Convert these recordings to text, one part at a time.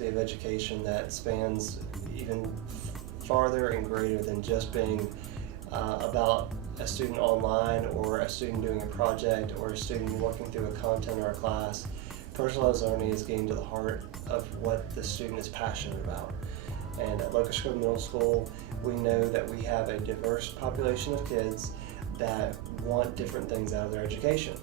philosophy of education that spans even farther and greater than just being about a student online or a student doing a project or a student working through a content or a class. Personalized learning is getting to the heart of what the student is passionate about. And at Locust Grove Middle School, we know that we have a diverse population of kids that want different things out of their education.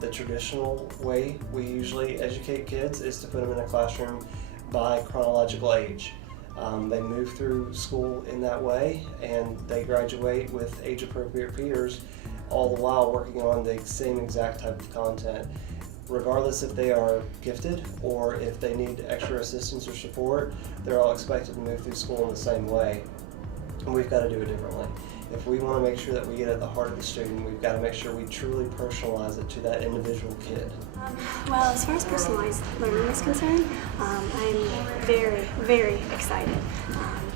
The traditional way we usually educate kids is to put them in a classroom by chronological age. They move through school in that way, and they graduate with age-appropriate peers, all the while working on the same exact type of content. Regardless if they are gifted or if they need extra assistance or support, they're all expected to move through school in the same way, and we've got to do it differently. If we want to make sure that we get at the heart of the student, we've got to make sure we truly personalize it to that individual kid. Well, as far as personalized learning is concerned, I'm very, very excited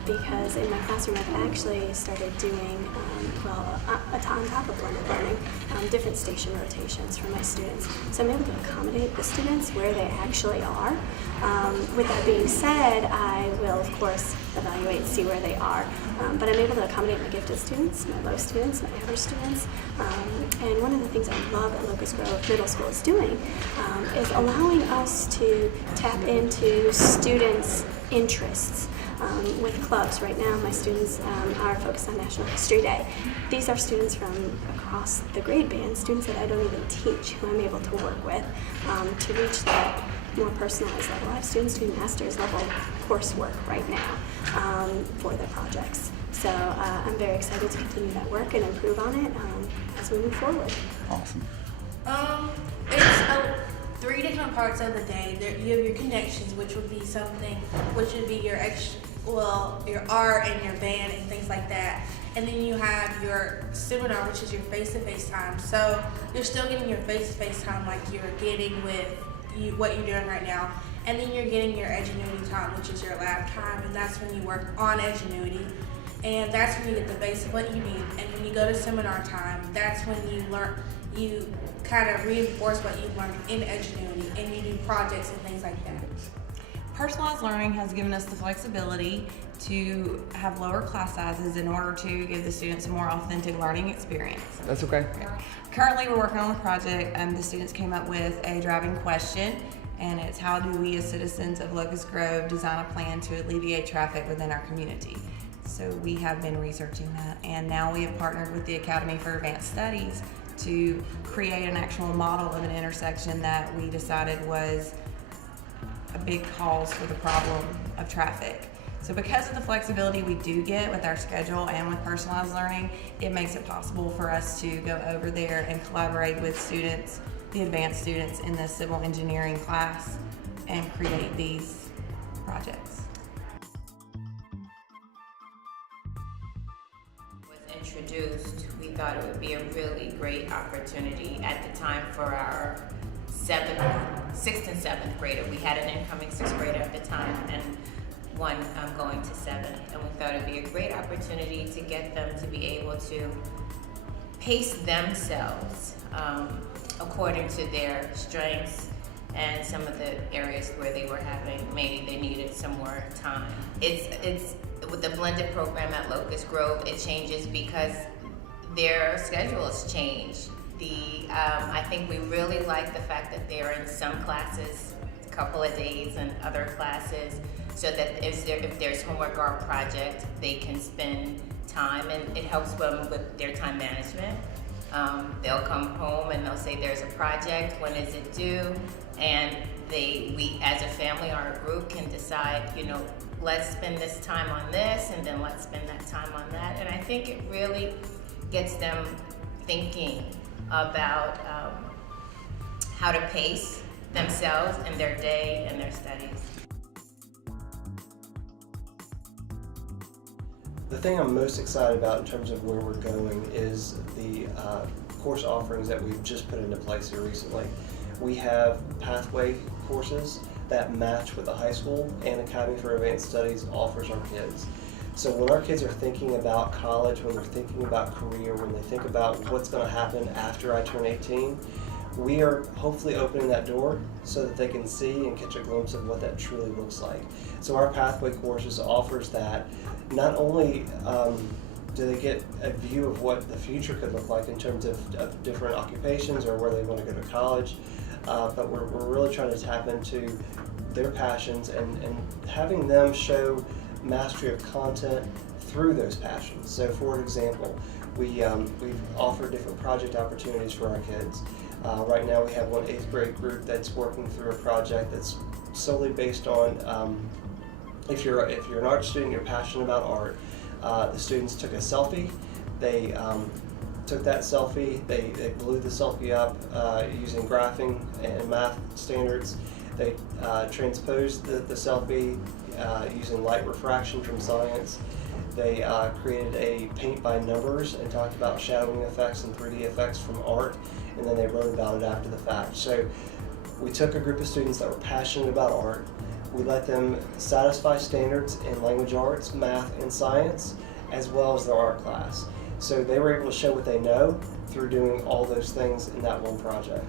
because in my classroom I've actually started doing, on top of blended learning, different station rotations for my students. So I'm able to accommodate the students where they actually are. With that being said, I will of course evaluate and see where they are, but I'm able to accommodate my gifted students, my low students, my average students, and one of the things I love that Locust Grove Middle School is doing is allowing us to tap into students' interests. With clubs. Right now my students are focused on National History Day. These are students from across the grade band, students that I don't even teach, who I'm able to work with to reach that more personalized level. I have students doing master's level coursework right now for their projects. So I'm very excited to continue that work and improve on it as we move forward. Awesome. It's 3 different parts of the day. You have your connections, which would be your your art and your band and things like that. And then you have your seminar, which is your face-to-face time. So you're still getting your face-to-face time like you're getting with what you're doing right now. And then you're getting your Edgenuity time, which is your lab time, and that's when you work on Edgenuity. And that's when you get the base of what you need. And when you go to seminar time, that's when you kind of reinforce what you've learned in Edgenuity, and you do projects and things like that. Personalized learning has given us the flexibility to have lower class sizes in order to give the students a more authentic learning experience. That's okay. Currently we're working on a project and the students came up with a driving question, and it's how do we as citizens of Locust Grove design a plan to alleviate traffic within our community. So we have been researching that, and now we have partnered with the Academy for Advanced Studies to create an actual model of an intersection that we decided was a big cause for the problem of traffic. So because of the flexibility we do get with our schedule and with personalized learning, it makes it possible for us to go over there and collaborate with students, the advanced students in the civil engineering class, and create these projects. Introduced, we thought it would be a really great opportunity at the time for our 6th and 7th grader. We had an incoming 6th grader at the time and one going to 7th, and we thought it would be a great opportunity to get them to be able to pace themselves according to their strengths and some of the areas where they were maybe they needed some more time. It's with the blended program at Locust Grove, it changes because their schedules change. I think we really like the fact that they're in some classes a couple of days and other classes, so that if there's homework or a project, they can spend time, and it helps them with their time management. They'll come home and they'll say there's a project, when is it due? And we as a family or a group can decide, let's spend this time on this, and then let's spend that time on that. And I think it really gets them thinking about how to pace themselves and their day and their studies. The thing I'm most excited about in terms of where we're going is the course offerings that we've just put into place here recently. We have pathway courses that match what the high school and Academy for Advanced Studies offers our kids. So when our kids are thinking about college, when they're thinking about career, when they think about what's going to happen after I turn 18, we are hopefully opening that door so that they can see and catch a glimpse of what that truly looks like. So our pathway courses offers that. Not only do they get a view of what the future could look like in terms of different occupations or where they want to go to college, but we're really trying to tap into their passions and having them show mastery of content through those passions. So for example, we've offered different project opportunities for our kids. Right now we have one 8th grade group that's working through a project that's solely based on if you're an art student, you're passionate about art, the students took a selfie. They took that selfie, they blew the selfie up using graphing and math standards. They transposed the selfie using light refraction from science. They created a paint by numbers and talked about shadowing effects and 3D effects from art, and then they wrote about it after the fact. So we took a group of students that were passionate about art. We let them satisfy standards in language arts, math, and science, as well as their art class. So they were able to show what they know through doing all those things in that one project.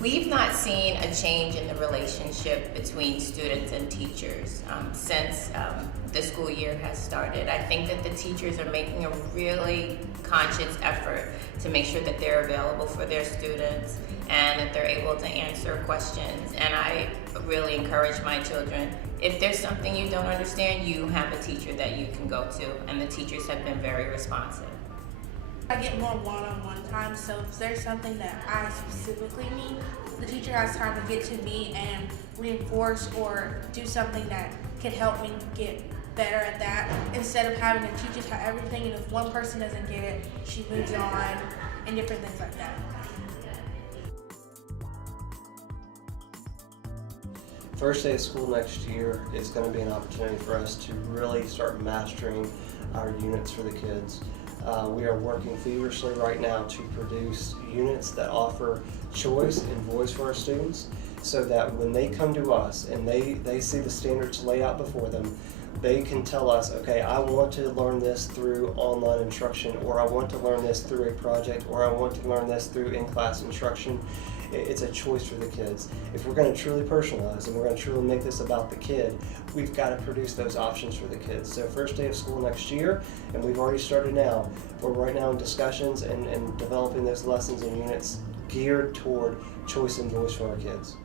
We've not seen a change in the relationship between students and teachers since the school year has started. I think that the teachers are making a really conscious effort to make sure that they're available for their students and that they're able to answer questions. And I really encourage my children, if there's something you don't understand, you have a teacher that you can go to, and the teachers have been very responsive. I get more one-on-one time, so if there's something that I specifically need, the teacher has time to get to me and reinforce or do something that can help me get better at that, instead of having to teach us how everything, and if one person doesn't get it, she moves on, and different things like that. First day of school next year is going to be an opportunity for us to really start mastering our units for the kids. We are working feverishly right now to produce units that offer choice and voice for our students, so that when they come to us and they see the standards laid out before them, they can tell us, okay, I want to learn this through online instruction, or I want to learn this through a project, or I want to learn this through in-class instruction. It's a choice for the kids. If we're going to truly personalize and we're going to truly make this about the kid, we've got to produce those options for the kids. So first day of school next year, and we've already started now. We're right now in discussions and developing those lessons and units geared toward choice and voice for our kids.